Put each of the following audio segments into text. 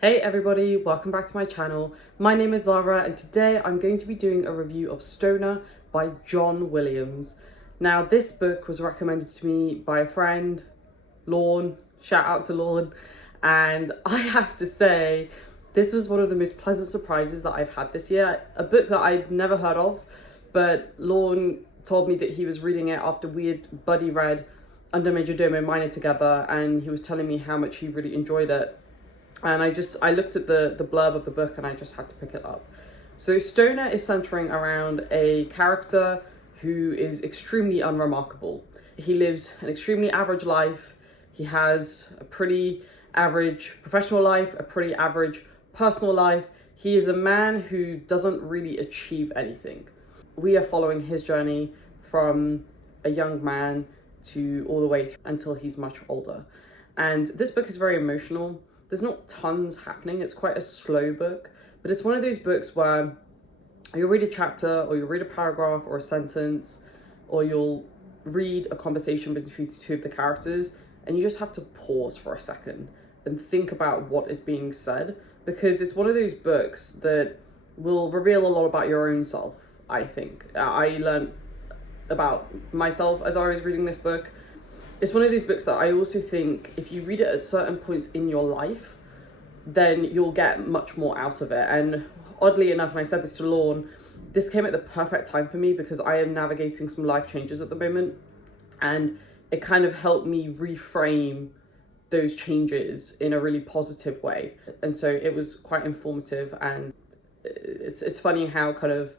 Hey everybody, welcome back to my channel. My name is Zara and today I'm going to be doing a review of Stoner by John Williams. Now this book was recommended to me by a friend, Lorne, shout out to Lorne, and I have to say this was one of the most pleasant surprises that I've had this year. A book that I've never heard of, but Lorne told me that he was reading it after we had buddy read Under Majordomo Minor together, and he was telling me how much he really enjoyed it. And I looked at the blurb of the book and I just had to pick it up. So Stoner is centering around a character who is extremely unremarkable. He lives an extremely average life. He has a pretty average professional life, a pretty average personal life. He is a man who doesn't really achieve anything. We are following his journey from a young man to all the way through until he's much older. And this book is very emotional. There's not tons happening. It's quite a slow book, but it's one of those books where you'll read a chapter or you'll read a paragraph or a sentence, or you'll read a conversation between two of the characters and you just have to pause for a second and think about what is being said, because it's one of those books that will reveal a lot about your own self, I think. I learned about myself as I was reading this book. It's one of these books that I also think if you read it at certain points in your life, then you'll get much more out of it. And oddly enough, and I said this to Lorne, this came at the perfect time for me because I am navigating some life changes at the moment. And it kind of helped me reframe those changes in a really positive way. And so it was quite informative, and it's funny how kind of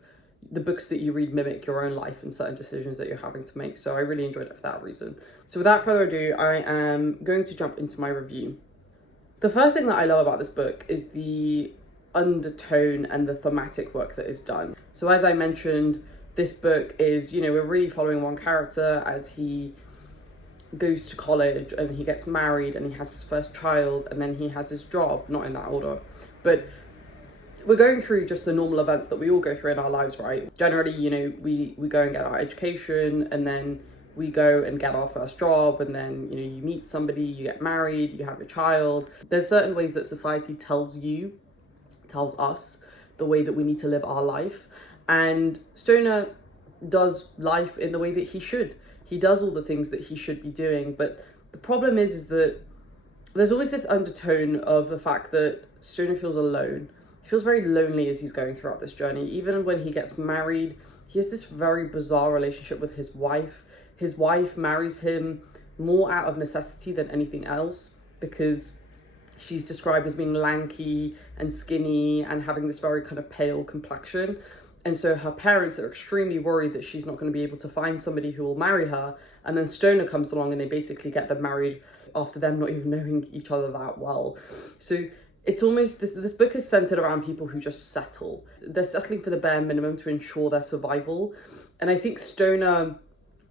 the books that you read mimic your own life and certain decisions that you're having to make. So I really enjoyed it for that reason. So without further ado, I am going to jump into my review. The first thing that I love about this book is the undertone and the thematic work that is done. So as I mentioned, this book is, we're really following one character as he goes to college and he gets married and he has his first child and then he has his job, not in that order, but we're going through just the normal events that we all go through in our lives, right? Generally, we go and get our education, and then we go and get our first job, and then, you meet somebody, you get married, you have a child. There's certain ways that society tells us the way that we need to live our life. And Stoner does life in the way that he should. He does all the things that he should be doing. But the problem is that there's always this undertone of the fact that Stoner feels alone. He feels very lonely as he's going throughout this journey. Even when he gets married, he has this very bizarre relationship with his wife. His wife marries him more out of necessity than anything else, because she's described as being lanky and skinny and having this very kind of pale complexion. And so her parents are extremely worried that she's not going to be able to find somebody who will marry her. And then Stoner comes along and they basically get them married after them not even knowing each other that well. So it's almost, this book is centered around people who just settle. They're settling for the bare minimum to ensure their survival. And I think Stoner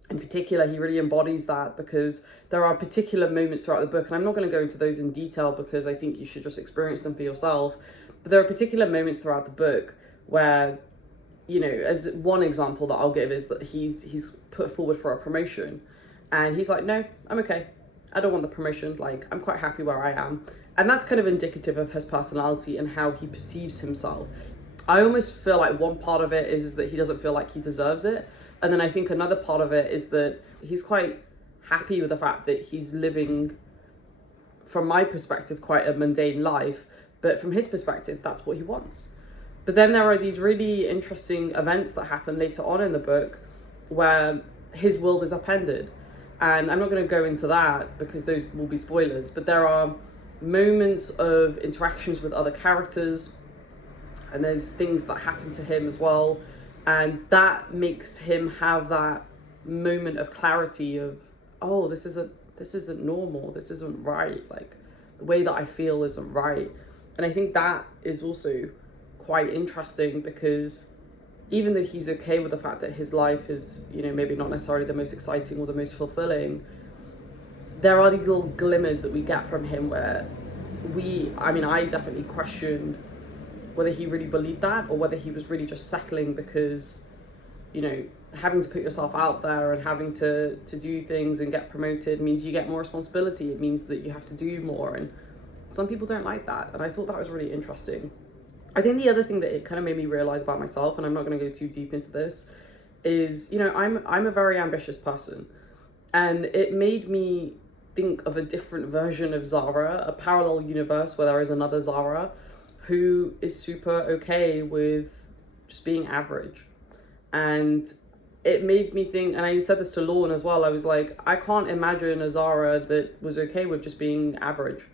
in particular, he really embodies that, because there are particular moments throughout the book, and I'm not going to go into those in detail because I think you should just experience them for yourself. But there are particular moments throughout the book where, as one example that I'll give is that he's put forward for a promotion and he's like, no, I'm okay. I don't want the promotion. Like, I'm quite happy where I am. And that's kind of indicative of his personality and how he perceives himself. I almost feel like one part of it is that he doesn't feel like he deserves it. And then I think another part of it is that he's quite happy with the fact that he's living, from my perspective, quite a mundane life. But from his perspective, that's what he wants. But then there are these really interesting events that happen later on in the book where his world is upended. And I'm not going to go into that because those will be spoilers, but there are moments of interactions with other characters, and there's things that happen to him as well, and that makes him have that moment of clarity of, oh, this isn't normal, this isn't right, like the way that I feel isn't right. And I think that is also quite interesting, because even though he's okay with the fact that his life is, maybe not necessarily the most exciting or the most fulfilling, there are these little glimmers that we get from him where I definitely questioned whether he really believed that or whether he was really just settling because, having to put yourself out there and having to do things and get promoted means you get more responsibility. It means that you have to do more. And some people don't like that. And I thought that was really interesting. I think the other thing that it kind of made me realize about myself, and I'm not going to go too deep into this, is, you know, I'm a very ambitious person, and it made me think of a different version of Zara, a parallel universe where there is another Zara who is super okay with just being average. And it made me think, and I said this to Lorne as well, I was like, I can't imagine a Zara that was okay with just being average.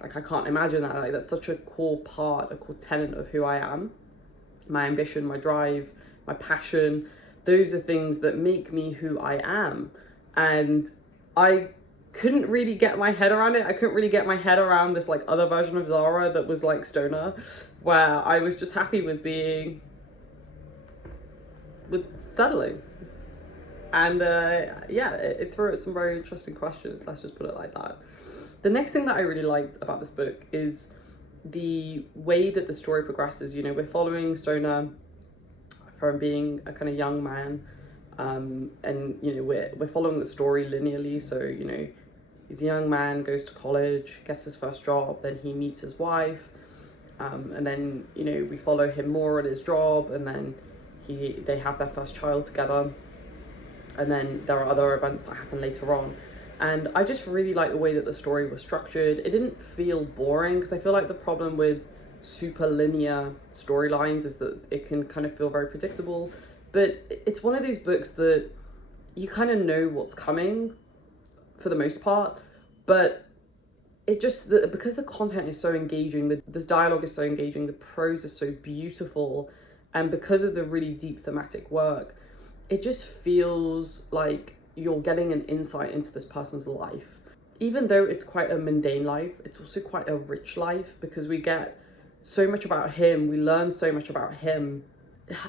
Like, I can't imagine that. Like, that's such a core part, a core tenet of who I am. My ambition, my drive, my passion, those are things that make me who I am. And I couldn't really get my head around it. I couldn't really get my head around this like other version of Zara that was like stoner, where I was just happy with settling. And yeah, it threw out some very interesting questions, let's just put it like that. The next thing that I really liked about this book is the way that the story progresses. You know, we're following Stoner from being a kind of young man, and you know, we're following the story linearly. So, you know, he's a young man, goes to college, gets his first job, then he meets his wife, and then, you know, we follow him more at his job, and then they have their first child together, and then there are other events that happen later on. And I just really like the way that the story was structured. It didn't feel boring, because I feel like the problem with super linear storylines is that it can kind of feel very predictable. But it's one of those books that you kind of know what's coming for the most part, but it just, because the content is so engaging, the dialogue is so engaging, the prose is so beautiful, and because of the really deep thematic work, it just feels like you're getting an insight into this person's life. Even though it's quite a mundane life, it's also quite a rich life, because we get so much about him, we learn so much about him.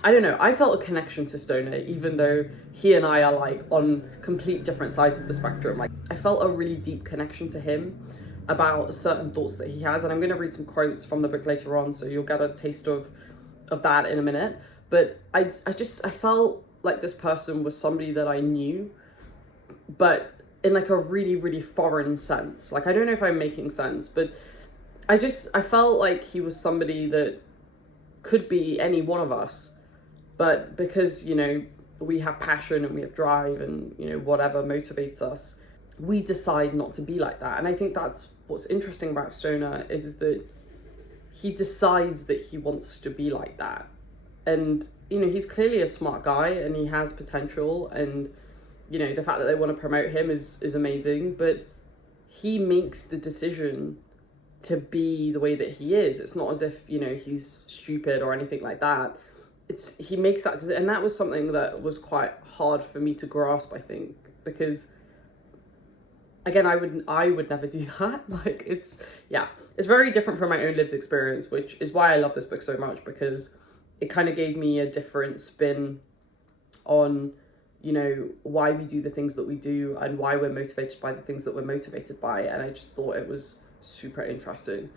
I don't know, I felt a connection to Stoner, even though he and I are like on complete different sides of the spectrum. Like, I felt a really deep connection to him about certain thoughts that he has, and I'm going to read some quotes from the book later on, so you'll get a taste of that in a minute. But I felt like this person was somebody that I knew, but in like a really, really foreign sense. Like, I don't know if I'm making sense, but I felt like he was somebody that could be any one of us, but because, you know, we have passion and we have drive and, you know, whatever motivates us, we decide not to be like that. And I think that's what's interesting about Stoner is that he decides that he wants to be like that. And, you know, he's clearly a smart guy and he has potential, and, you know, the fact that they want to promote him is amazing, but he makes the decision to be the way that he is. It's not as if, you know, he's stupid or anything like that. He makes that, and that was something that was quite hard for me to grasp, I think, because again, I would never do that. Like, it's very different from my own lived experience, which is why I love this book so much, because it kind of gave me a different spin on, you know, why we do the things that we do and why we're motivated by the things that we're motivated by. And I just thought it was super interesting.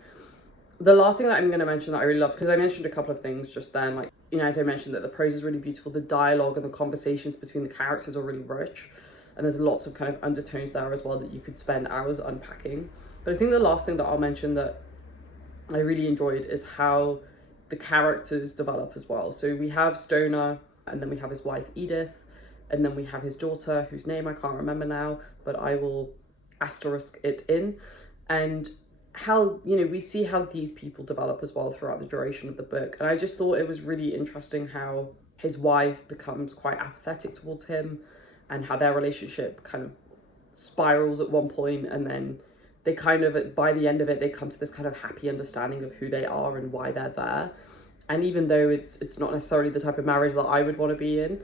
The last thing that I'm going to mention that I really loved, because I mentioned a couple of things just then, like, you know, as I mentioned, that the prose is really beautiful, the dialogue and the conversations between the characters are really rich, and there's lots of kind of undertones there as well that you could spend hours unpacking. But I think the last thing that I'll mention that I really enjoyed is how the characters develop as well. So we have Stoner, and then we have his wife Edith, and then we have his daughter, whose name I can't remember now, but I will asterisk it in. And how, you know, we see how these people develop as well throughout the duration of the book. And I just thought it was really interesting how his wife becomes quite apathetic towards him, and how their relationship kind of spirals at one point, and then they kind of, by the end of it, they come to this kind of happy understanding of who they are and why they're there. And even though it's not necessarily the type of marriage that I would want to be in,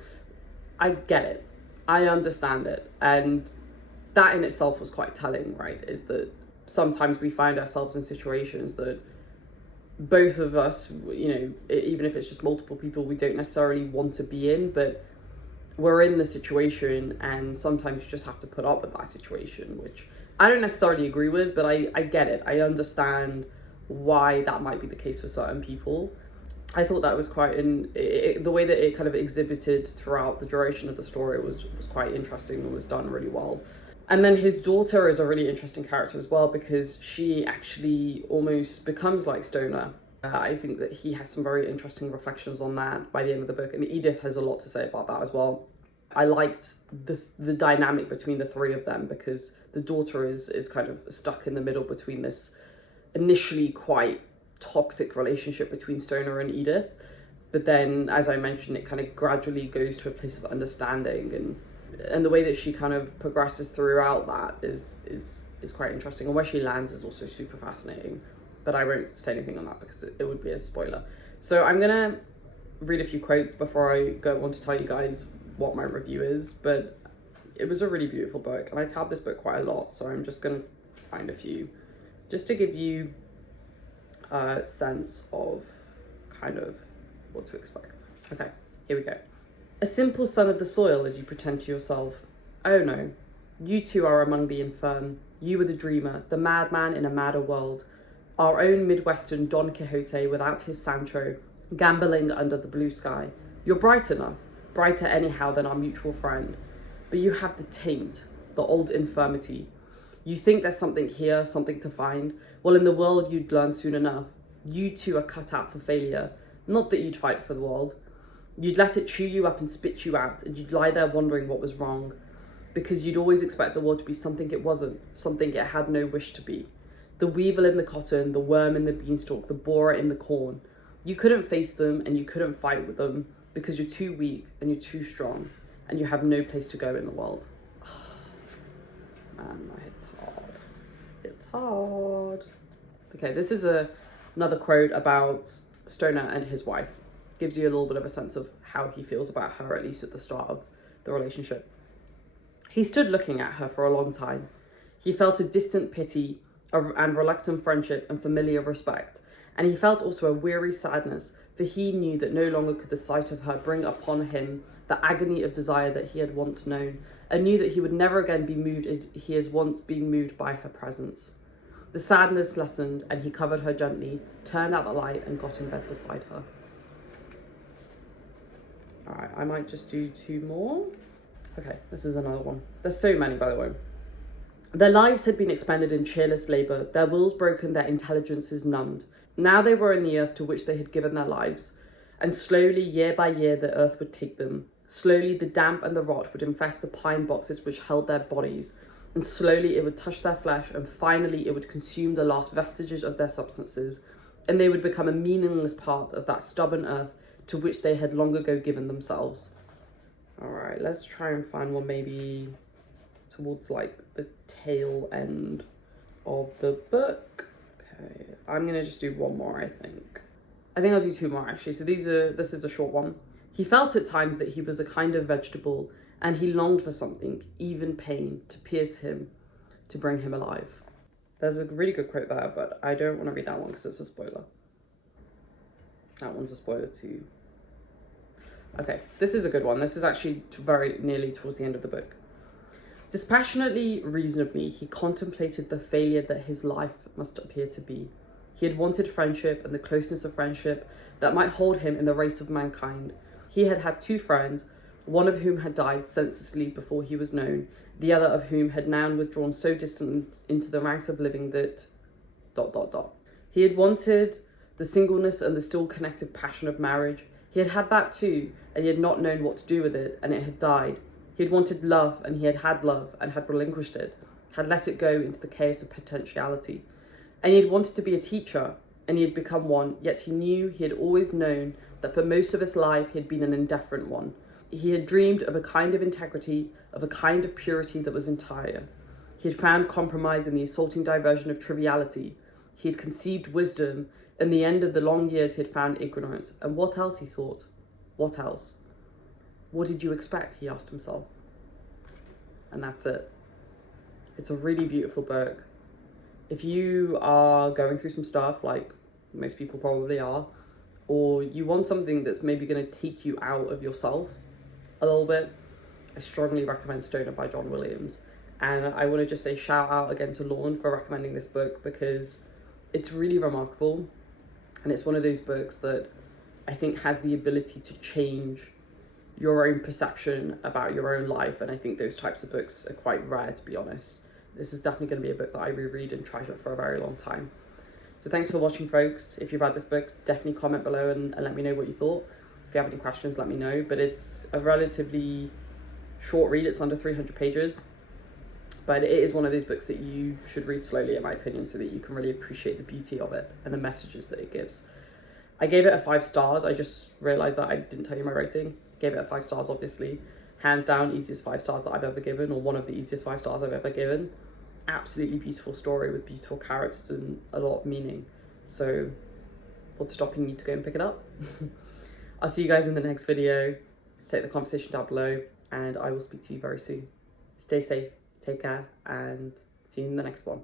I get it, I understand it. And that in itself was quite telling, right? Is that sometimes we find ourselves in situations that both of us, you know, even if it's just multiple people, we don't necessarily want to be in, but we're in the situation, and sometimes you just have to put up with that situation, which I don't necessarily agree with, but I get it. I understand why that might be the case for certain people. I thought that was quite, the way that it kind of exhibited throughout the duration of the story was quite interesting and was done really well. And then his daughter is a really interesting character as well, because she actually almost becomes like Stoner. I think that he has some very interesting reflections on that by the end of the book, and Edith has a lot to say about that as well. I liked the dynamic between the three of them, because the daughter is kind of stuck in the middle between this initially quite toxic relationship between Stoner and Edith, but then, as I mentioned, it kind of gradually goes to a place of understanding, and the way that she kind of progresses throughout that is quite interesting, and where she lands is also super fascinating. But I won't say anything on that because it would be a spoiler. So I'm gonna read a few quotes before I go on to tell you guys what my review is. But it was a really beautiful book, and I tab this book quite a lot, so I'm just gonna find a few just to give you a sense of kind of what to expect. Okay, here we go. A simple son of the soil, as you pretend to yourself. Oh no, you two are among the infirm. You were the dreamer, the madman in a madder world. Our own Midwestern Don Quixote without his Sancho, gambling under the blue sky. You're bright enough, brighter anyhow than our mutual friend. But you have the taint, the old infirmity. You think there's something here, something to find. Well, in the world you'd learn soon enough. You two are cut out for failure. Not that you'd fight for the world. You'd let it chew you up and spit you out, and you'd lie there wondering what was wrong. Because you'd always expect the world to be something it wasn't, something it had no wish to be. The weevil in the cotton, the worm in the beanstalk, the borer in the corn. You couldn't face them and you couldn't fight with them because you're too weak and you're too strong and you have no place to go in the world. Man, it's hard. It's hard. Okay, this is another quote about Stoner and his wife. Gives you a little bit of a sense of how he feels about her, at least at the start of the relationship. He stood looking at her for a long time. He felt a distant pity and reluctant friendship and familiar respect, and he felt also a weary sadness, for he knew that no longer could the sight of her bring upon him the agony of desire that he had once known, and knew that he would never again be moved as he has once been moved by her presence. The sadness lessened, and he covered her gently, turned out the light, and got in bed beside her. All right, I might just do two more. Okay, this is another one. There's so many, by the way. Their lives had been expended in cheerless labour, their wills broken, their intelligences numbed. Now they were in the earth to which they had given their lives, and slowly, year by year, the earth would take them. Slowly, the damp and the rot would infest the pine boxes which held their bodies, and slowly it would touch their flesh, and finally it would consume the last vestiges of their substances, and they would become a meaningless part of that stubborn earth to which they had long ago given themselves. All right, let's try and find one maybe towards like the tail end of the book. Okay, I'm gonna just do one more, I think I'll do two more actually. So this is a short one. He felt at times that he was a kind of vegetable, and he longed for something, even pain, to pierce him, to bring him alive. There's a really good quote there, but I don't want to read that one because it's a spoiler. That one's a spoiler too. Okay, this is a good one. This is actually very nearly towards the end of the book. Dispassionately, reasonably, he contemplated the failure that his life must appear to be. He had wanted friendship and the closeness of friendship that might hold him in the race of mankind. He had had two friends, one of whom had died senselessly before he was known, the other of whom had now withdrawn so distant into the ranks of living that... He had wanted the singleness and the still connected passion of marriage. He had had that too, and he had not known what to do with it, and it had died. He had wanted love, and he had had love, and had relinquished it, had let it go into the chaos of potentiality. And he had wanted to be a teacher, and he had become one, yet he had always known that for most of his life he had been an indifferent one. He had dreamed of a kind of integrity, of a kind of purity that was entire. He had found compromise in the assaulting diversion of triviality. He had conceived wisdom. In the end of the long years, he had found ignorance. And what else, he thought? What else? What did you expect, he asked himself. And that's it. It's a really beautiful book. If you are going through some stuff, like most people probably are, or you want something that's maybe going to take you out of yourself a little bit, I strongly recommend Stoner by John Williams. And I want to just say shout out again to Lorne for recommending this book, because it's really remarkable. And it's one of those books that I think has the ability to change your own perception about your own life. And I think those types of books are quite rare, to be honest. This is definitely going to be a book that I reread and treasure for a very long time. So thanks for watching, folks. If you've read this book, definitely comment below and let me know what you thought. If you have any questions, let me know. But it's a relatively short read. It's under 300 pages. But it is one of those books that you should read slowly, in my opinion, so that you can really appreciate the beauty of it and the messages that it gives. I gave it a 5 stars. I just realised that I didn't tell you my rating. Gave it a 5 stars, obviously. Hands down, easiest 5 stars that I've ever given, or one of the easiest 5 stars I've ever given. Absolutely beautiful story with beautiful characters and a lot of meaning. So what's stopping you to go and pick it up? I'll see you guys in the next video. Let's take the conversation down below, and I will speak to you very soon. Stay safe, take care, and see you in the next one.